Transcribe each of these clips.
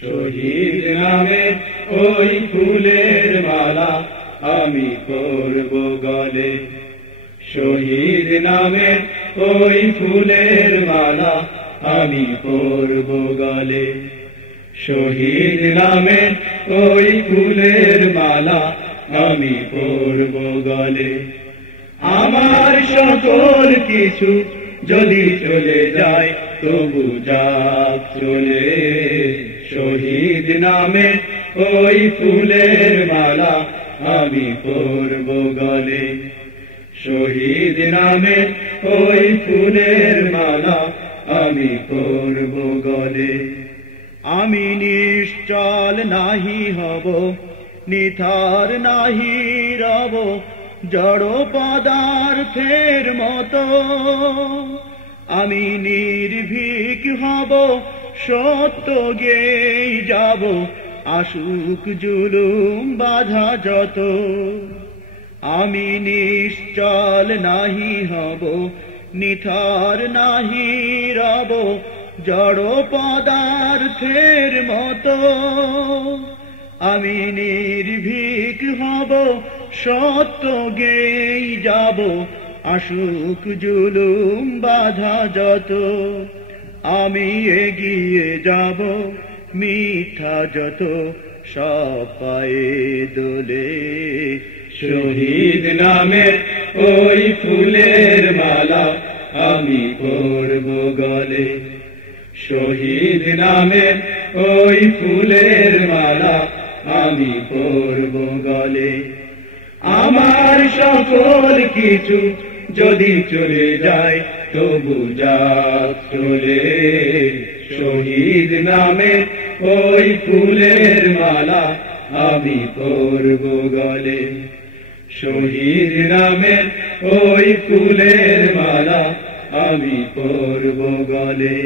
শহীদ নামে ওই ফুলের মালা আমি পরব গলে। শহীদ নামে ওই ফুলের মালা আমি পরব গলে। শহীদ নামে ওই ফুলের মালা আমি পরব গলে। আমার সকল কিছু যদি চলে যায় তবু যাক চলে। শহীদ নামে ওই ফুলের মালা আমি পরব গলে। শহীদ নামে ওই ফুলের মালা আমি পরব গলে। আমি নিশ্চল নাহি হব, নিথর নাহি রব, জড় পদার্থের মতো। আমি নির্ভীক হব, সত্য গেয়ে যাব, আসুক জুলুম বাধা যত। আমি নিশ্চল নাহি হব, নিথর নাহি রব, জড় পদার্থের মতো। আমি নির্ভীক হব, সত্য গেয়ে যাব, আসুক জুলুম বাধা যত। আমি এগিয়ে যাব, মিথ্যা যত সব পায়ে দোলে। শহীদ নামের ওই ফুলের মালা আমি পরব গলে। শহীদ নামের ওই ফুলের মালা আমি পরব গলে। আমার সকল কিছু যদি চলে যায় তবু যাক চলে। শহীদ নামের ওই ফুলের মালা আমি পরব গলে। শহীদ নামের ওই ফুলের মালা আমি পরব গলে।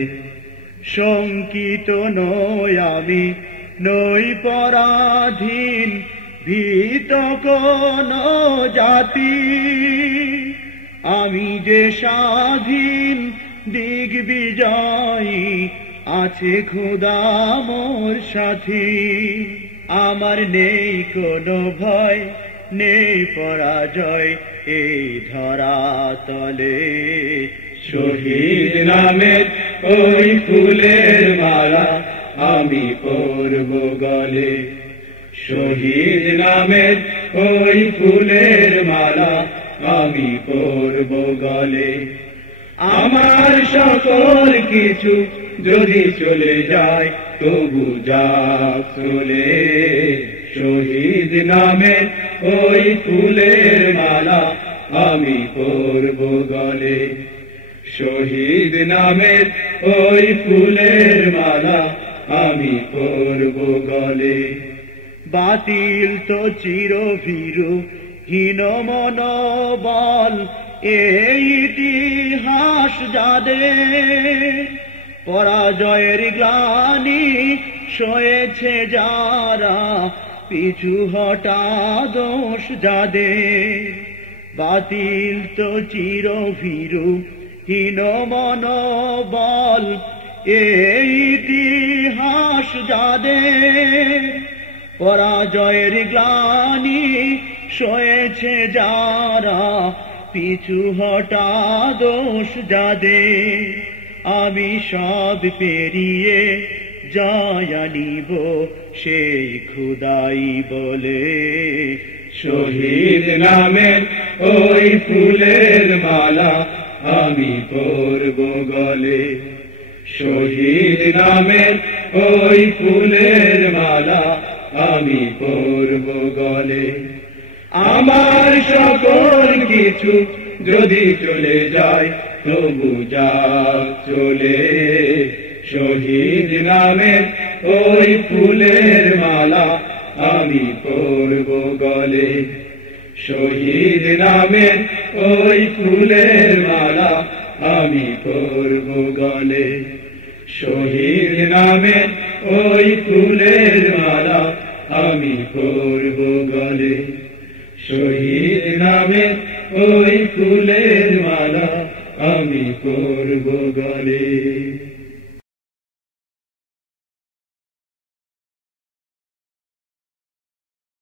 শঙ্কিত নই আমি, নই পরাধীন, ভীত কোন জাতি। আমি যে স্বাধীন দিগ্বিজয়ী, আছে খোদা মোর সাথী। আমার নেই কোনো ভয়, নেই পরাজয় এই ধরাতলে। শহীদ নামের ওই ফুলের মালা আমি পরব গলে। শহীদ নামের ওই ফুলের মালা আমি পরব গলে। আমার সকল কিছু যদি চলে যায় তবু যাক চলে। শহীদ নামের ওই ফুলের মালা আমি পরব গলে। শহীদ নামের ওই ফুলের মালা আমি পরব গলে। বাতিল তো চিরভীরু, হীন মনোবল এই ইতিহাস যাদের। পরাজয়ের গ্লানি সয়েছে যারা, পিছু হটা দোষ যাদের। বাতিল তো চিরভীরু, হীন মনোবল এই ইতিহাস যাদের। পরাজয়ের গ্লানি সয়েছে যারা, পিছু হটা দোষ যাদের। আমি সব পেরিয়ে জয় আনিব সেই খোদাই বলে। শহীদ নামের ওই ফুলের মালা আমি পরব গলে। শহীদ নামের ওই ফুলের মালা আমি পরব গলে। আমার সকল কিছু যদি চলে যায় তবু যাক চলে। শহীদ নামের ওই ফুলের মালা আমি পরব গলে। শহীদ নামের ওই ফুলের মালা আমি পরব গলে। শহীদ নামের ওই ফুলের মালা আমি পরব গলে। শহীদ নামের ওই ফুলের মালা আমি পরব গলে।